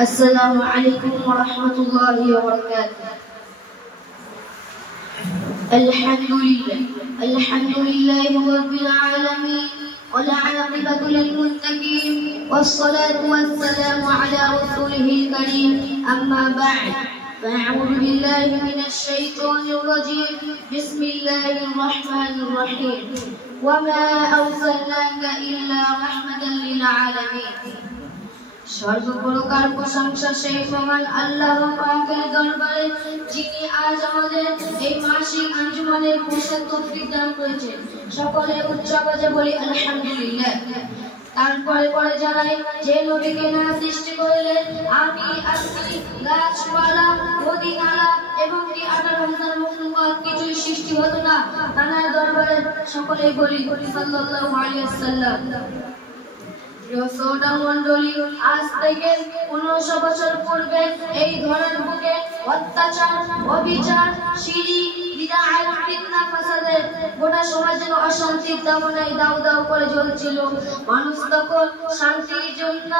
السلام عليكم ورحمة الله وبركاته. الحمد لله رب العالمين والعاقبة للمتقين والصلاة والسلام على رسوله الكريم. أما بعد فأعوذ بالله من الشيطان الرجيم. بسم الله الرحمن الرحيم. وما أرسلناك إلا رحمة للعالمين. সর্বপ্রকার প্রশংসা সেই মহান আল্লাহ পাকের দরবারে, যিনি আজ আমাদের এই মাসিক আঞ্জুমানের বসার তৌফিক দান করেছেন। সকলে উচ্চ আওয়াজে বলি আলহামদুলিল্লাহ। তারপরে জানাই যে নবীকে না সৃষ্টি করলেন আমি আপনি গাছপালা নদী নালা এবং কি 18,000 মখলুকাত কিছুই সৃষ্টি হতো না। তার দরবারে সকলে বলি সাল্লাল্লাহু আলাইহি ওয়াসাল্লাম। শ্রোতা মণ্ডলী, আজ থেকে 1500 বছর পূর্বে এই ধরার বুকে অত্যাচার, অবিচার, শিরক, বিদআত, ফিতনা, ফাসাদে গোটা সমাজ যেন অশান্তির দাবানলে দাউ দাউ করে জ্বলছিল। মানুষ তখন শান্তির জন্য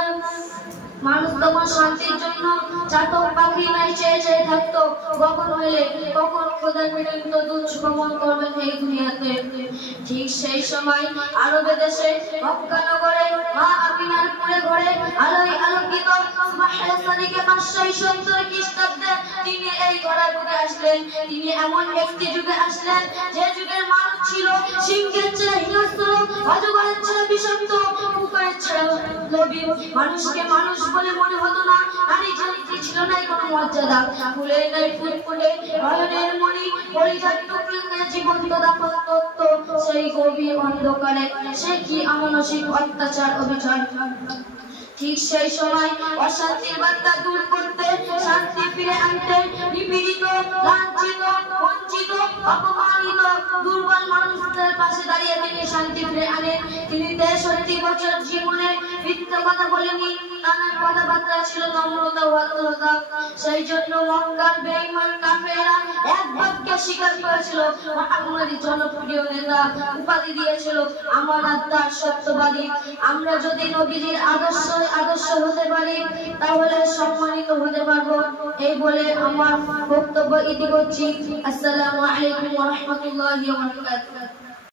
চাতক পাখি নাই চেয়ে থাকতো কখন খোদার পর্যন্ত দুধ গমন করবেন এই দুনিয়াতে। ঠিক সেই সময় আরবে দেশে মক্কা নগরে মা আমিনার পুরে ঘরে আলোয় আলোকিত সুবহানাল্লাহকে 570 খ্রিস্টাব্দে তিনি এই ঘরের বুকে আসলেন। তিনি এমন একটি যুগে আসলেন যে যুগের মানুষ ছিল সিংহের চেয়ে হিংস্র, অজগরের চেয়ে বিষাক্ত, কুকুরের চেয়ে লোভী। মানুষকে মানুষ বলে মনে হতো না। নারী জাতির ছিল না কোনো মর্যাদা। ফুলের নাই ফুটফুটে নয়নের মণি, পরিজাত টুকরোকে জীবন্ত দাফন তত্ত্ব সেই গভীর অন্ধকারে সে কি অমানসিক অত্যাচার অবিচার। ঠিক সেই সময় অশান্তির বার্তা দূর করতে, শান্তি ফিরে আনতে, নিপীড়িত, লাঞ্ছিত, বঞ্চিত, অপমানিত দুর্বল মানুষদের পাশে দাঁড়িয়ে তিনি শান্তি ফিরে আনেন। তিনি 63 বছর জীবনে মিথ্যা কথা বলেনি। তার কথাবার্তা ছিল নম্রতা ও ভদ্রতা। সেই জন্য মক্কার বেঈমান কাফেররা এক বাক্যে স্বীকার করেছিল মুহাম্মদই জনপ্রিয় নেতা, উপাধি দিয়েছিল আমানতদার, সত্যবাদী। আমরা যদি নবীজির আদর্শ হতে পারি তাহলে সম্মানিত হতে পারবো। এই বলে আমার বক্তব্য ইতি করছি। আসসালামু আলাইকুম ওয়া রাহমাতুল্লাহি ওয়া বারাকাতুহু।